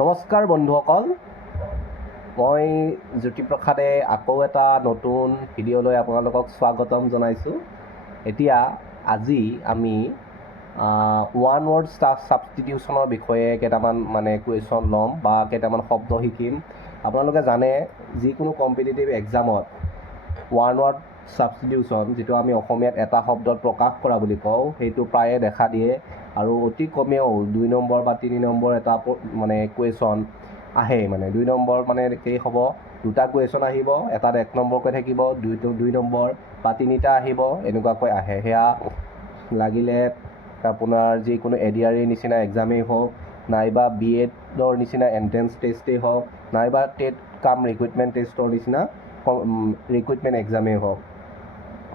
নমস্কাৰ বন্ধুসকল, মই জ্যোতিপ্ৰসাদে আকৌ এটা নতুন ভিডিঅ'লৈ আপোনালোকক স্বাগতম জনাইছোঁ। আজি আমি ওৱান ৱৰ্ড ছাবষ্টিটিউশ্যনৰ বিষয়ে কেইটামান কুৱেশ্যন ল'ম বা কেইটামান শব্দ শিকিম। আপোনালোকে জানে যিকোনো কম্পিটিটিভ এক্সামত ওৱান ৱৰ্ড ছাবষ্টিটিউশ্যন, যিটো আমি অসমীয়াত এটা শব্দত প্ৰকাশ কৰা বুলি কওঁ, সেইটো প্ৰায়ে দেখা দিয়ে আৰু অতি কমেও 2 নম্বৰ বা 3 নম্বৰ এটা কুৱেশ্যন আহে। 2 নম্বৰ কি হ'ব, দুটা কুৱেশ্যন আহিব, এটাত 1 নম্বৰকৈ থাকিব, 2 নম্বৰ বা 3টা আহিব, এনেকুৱাকৈ আহে। সেয়া লাগিলে আপোনাৰ যিকোনো ADRE নিচিনা এক্সামেই হওক, নাইবা BEdৰ নিচিনা এণ্ট্ৰেঞ্চ টেষ্টেই হওক, নাইবা টেট কাম ৰিক্ৰুইটমেণ্ট টেষ্টৰ নিচিনা ৰিক্ৰুইটমেণ্ট এক্সামেই হওক।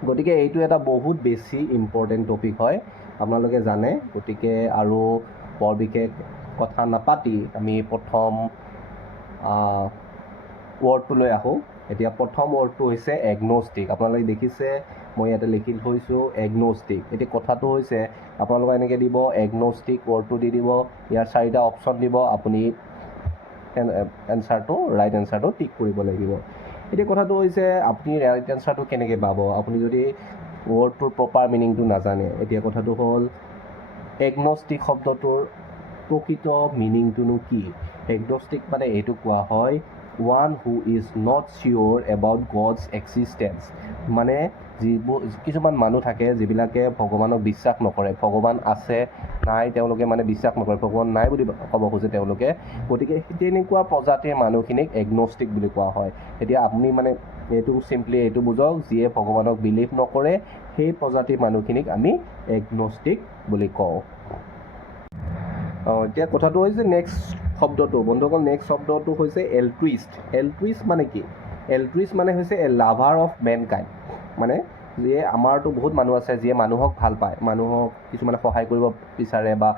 গতিকে এইটো এটা বহুত বেছি ইম্পৰ্টেণ্ট টপিক হয়, আপোনালোকে জানে। গতিকে আৰু বৰ বিশেষ কথা নাপাতি আমি প্ৰথম ৱৰ্ডটোলৈ আহোঁ। এতিয়া প্ৰথম ৱৰ্ডটো হৈছে এগনষ্টিক। আপোনালোকে দেখিছে মই ইয়াতে লিখি থৈছোঁ এগনষ্টিক। এতিয়া কথাটো হৈছে আপোনালোকে এনেকৈ দিব, এগনষ্টিক ৱৰ্ডটো দি দিব, ইয়াৰ 4টা অপশ্যন দিব, আপুনি ৰাইট এনচাৰটো টিক কৰিব লাগিব। এতিয়া কথাটো হৈছে আপুনি ৰাইট এনচাৰটো কেনেকৈ পাব আপুনি যদি ৱৰ্ডটোৰ প্ৰপাৰ মিনিংটো নাজানে। এতিয়া কথাটো হ'ল এগনষ্টিক শব্দটোৰ প্ৰকৃত মিনিংটোনো কি? এগনষ্টিক এইটো কোৱা হয় one who is not sure about God's existence. কিছুমান মানুহ থাকে যিবিলাকে ভগৱানক বিশ্বাস নকৰে, ভগৱান আছে নাই তেওঁলোকে বিশ্বাস নকৰে, ভগৱান নাই বুলি ক'ব খোজে তেওঁলোকে। গতিকে তেনেকুৱা প্ৰজাতিৰ মানুহখিনিক এগনষ্টিক বুলি কোৱা হয়। এতিয়া আপুনি এইটো চিম্পলি এইটো বুজক, যিয়ে ভগৱানক বিলিভ নকৰে সেই প্ৰজাতিৰ মানুহখিনিক আমি এগনষ্টিক বুলি কওঁ। এতিয়া কথাটো হৈছে নেক্সট শব্দটো বন্ধুসকল, নেক্সট শব্দটো হৈছে এলট্ৰুইষ্ট। এলট্ৰুইষ্ট কি? এলট্ৰুইষ্ট হৈছে এ লাভাৰ অফ মেনকাইণ্ড। যিয়ে আমাৰতো বহুত মানুহ আছে যিয়ে মানুহক ভাল পায়, মানুহক কিছুমানে সহায় কৰিব বিচাৰে বা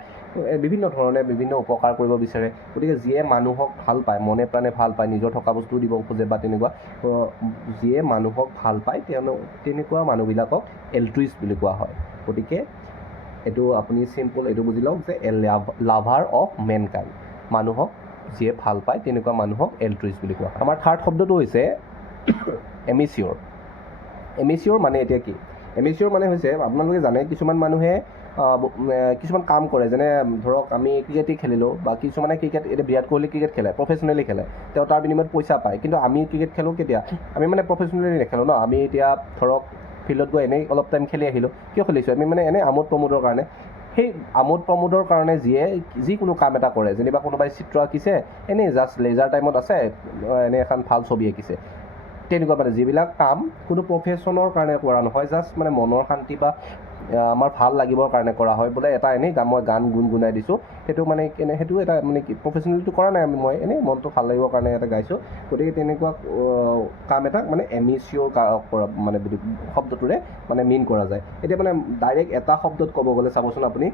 বিভিন্ন ধৰণে বিভিন্ন উপকাৰ কৰিব বিচাৰে। গতিকে যিয়ে মানুহক ভাল পায়, মনে প্ৰাণে ভাল পায়, নিজৰ থকা বস্তু দিব খোজে বা তেনেকুৱা, যিয়ে মানুহক ভাল পায় তেনেকুৱা মানুহবিলাকক এলট্ৰুইষ্ট বুলি কোৱা হয়। গতিকে এইটো আপুনি চিম্পল এইটো বুজি লওক যে লাভাৰ অফ মেনকাইণ্ড, মানুহক যিয়ে ভাল পায় তেনেকুৱা মানুহক এলট্ৰুইষ্ট বুলি কোৱা হয়। আমাৰ থাৰ্ড শব্দটো হৈছে এমিচিয়ৰ। এমিচিয়ৰ এতিয়া কি? এমিচিয়ৰ হৈছে আপোনালোকে জানে কিছুমান মানুহে কিছুমান কাম কৰে, যেনে ধৰক আমি ক্ৰিকেটেই খেলিলোঁ বা কিছুমানে এতিয়া বিৰাট কোহলি ক্ৰিকেট খেলে, প্ৰফেচনেলি খেলে, তেওঁ তাৰ বিনিময়ত পইচা পায়। কিন্তু আমি ক্ৰিকেট খেলোঁ কেতিয়া? আমি প্ৰফেচনেলি নেখেলোঁ ন। আমি এতিয়া ধৰক ফিল্ডত গৈ এনেই অলপ টাইম খেলি আহিলোঁ। কিয় খেলিছোঁ? আমি এনেই আমোদ প্ৰমোদৰ কাৰণে। সেই আমোদ প্ৰমোদৰ কাৰণে যিকোনো কাম এটা কৰে, যেনিবা কোনোবাই চিত্ৰ আঁকিছে, এনেই জাষ্ট লেজাৰ টাইমত আছে, এনেই এখন ভাল ছবি আঁকিছে, তেনেকুৱা যিবিলাক কাম কোনো প্ৰফেশ্যনৰ কাৰণে কৰা নহয়, জাষ্ট মনৰ শান্তি বা আমাৰ ভাল লাগিবৰ কাৰণে কৰা হয়। বোলে এটা এনেই মই গান গুণগুণাই দিছোঁ, সেইটো সেইটো এটা প্ৰফেশ্যনেলিটো কৰা নাই, মই এনেই মনটো ভাল লাগিবৰ কাৰণে এটা গাইছোঁ। গতিকে তেনেকুৱা কাম এটা এমিচিয়ৰ কৰা শব্দটোৰে মিন কৰা যায়। এতিয়া ডাইৰেক্ট এটা শব্দত ক'ব গ'লে চাবচোন আপুনি,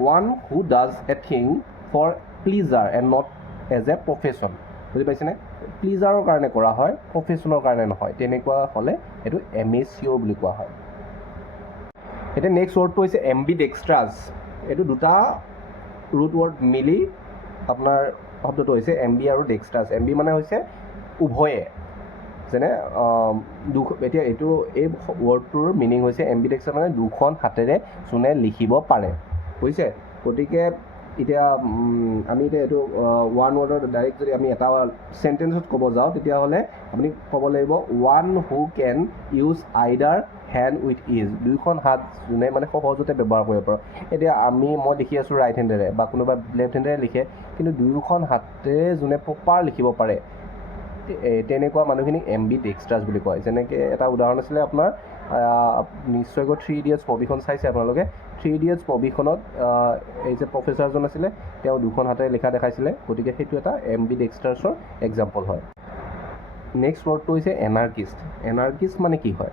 one who does a thing for pleasure and not as a profession. বুজি পাইছেনে? প্লিজাৰৰ কাৰণে কৰা হয়, প্ৰফেশ্যনৰ কাৰণে নহয়। তেনেকুৱা হ'লে এইটো এমিচিয়ৰ বুলি কোৱা হয়। এতিয়া নেক্সট ৱৰ্ডটো হৈছে এম্বিডেক্সট্ৰাছ। এইটো দুটা ৰুট ৱৰ্ড মিলি আপোনাৰ শব্দটো হৈছে এম্বি আৰু ডেক্সট্ৰাছ। এম্বি হৈছে উভয়ে, যেনে এতিয়া এই ৱৰ্ডটোৰ মিনিং হৈছে এম্বিডেক্সট্ৰাছ দুখন হাতেৰে যোনে লিখিব পাৰে। বুজিছে? গতিকে এতিয়া আমি এইটো ওৱান ৱৰ্ডৰ ডাইৰেক্ট যদি আমি এটা চেণ্টেঞ্চত ক'ব যাওঁ, তেতিয়াহ'লে আপুনি ক'ব লাগিব one who can use either hand with ease. দুয়োখন হাত যোনে সহজতে ব্যৱহাৰ কৰিব পাৰোঁ। এতিয়া মই লিখি আছোঁ ৰাইট হেণ্ডেৰে বা কোনোবা লেফ্ট হেণ্ডেৰে লিখে, কিন্তু দুয়োখন হাতেৰে যোনে প্ৰপাৰ লিখিব পাৰে তেনেকুৱা মানুহখিনিক এম্বিডেক্সট্ৰাছ বুলি কয়। যেনেকৈ এটা উদাহৰণ আছিলে আপোনাৰ, নিশ্চয়কৈ 3 Idiots মুভিখন চাইছে আপোনালোকে। 3 Idiots মুভিখনত এই যে প্ৰফেচাৰজন আছিলে, তেওঁ দুখন হাতেৰে লিখা দেখাইছিলে। গতিকে সেইটো এটা এম্বিডেক্সট্ৰাছৰ এক্সাম্পল হয়। নেক্সট ৱৰ্ডটো হৈছে এনাৰ্কিষ্ট। এনাৰ্কিষ্ট কি হয়?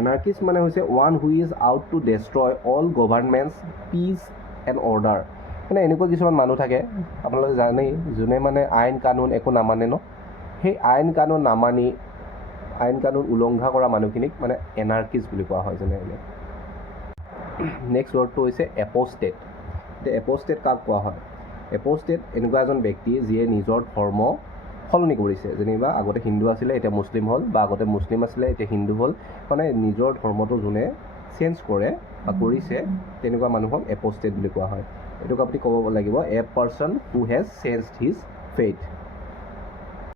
এনাৰ্কিষ্ট হৈছে one who is out to destroy all governments peace and order. এনেকুৱা কিছুমান মানুহ থাকে, আপোনালোকে জানেই, যোনে আইন কানুন একো নামানে ন। সেই আইন কানুন নামানি আইন কানুন উলংঘা কৰা মানুহখিনিক এনাৰ্কিষ্ট বুলি কোৱা হয়। যেনে নেক্সট ৱৰ্ডটো হৈছে এপষ্টেট। এতিয়া এপষ্টেট কাক কোৱা হয়? এপষ্টেট এনেকুৱা এজন ব্যক্তি যিয়ে নিজৰ ধৰ্ম সলনি কৰিছে, যেনিবা আগতে হিন্দু আছিলে এতিয়া মুছলিম হ'ল, বা আগতে মুছলিম আছিলে এতিয়া হিন্দু হ'ল, মানে নিজৰ ধৰ্মটো যোনে চেঞ্জ কৰে বা কৰিছে তেনেকুৱা মানুহক এপষ্টেট বুলি কোৱা হয়। এইটোক আপুনি ক'ব লাগিব a person who has changed his faith.